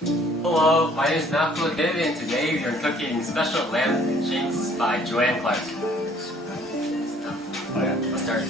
Hello, my name is Naku Div, and today we are cooking special lamb shanks by Joanne Clark. Okay, let's start.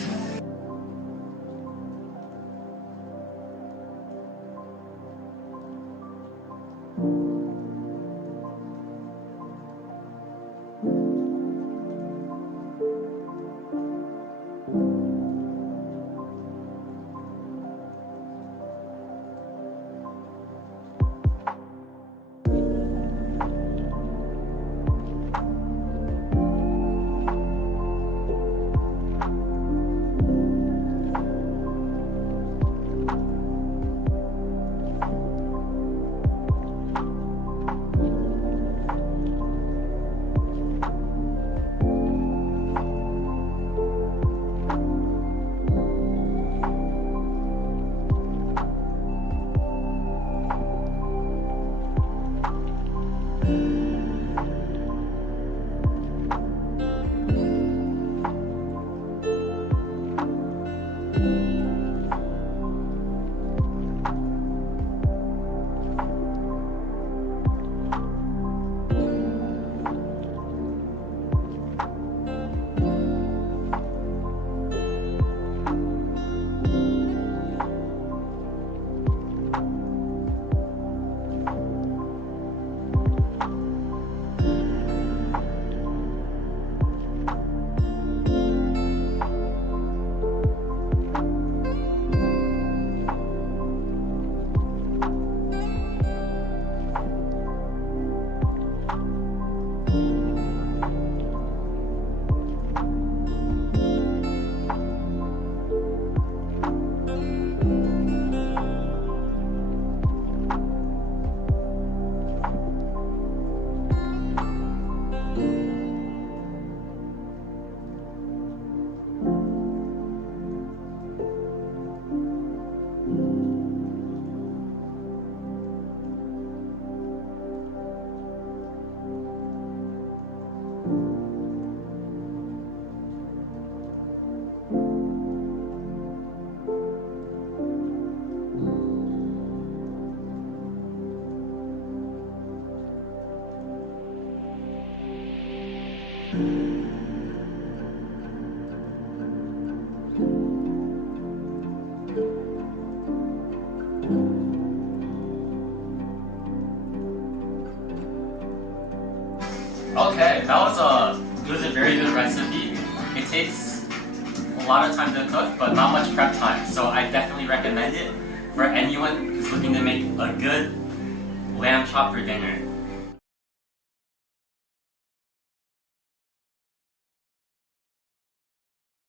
Okay, it was a very good recipe. It takes a lot of time to cook, but not much prep time. So I definitely recommend it for anyone who's looking to make a good lamb chop for dinner.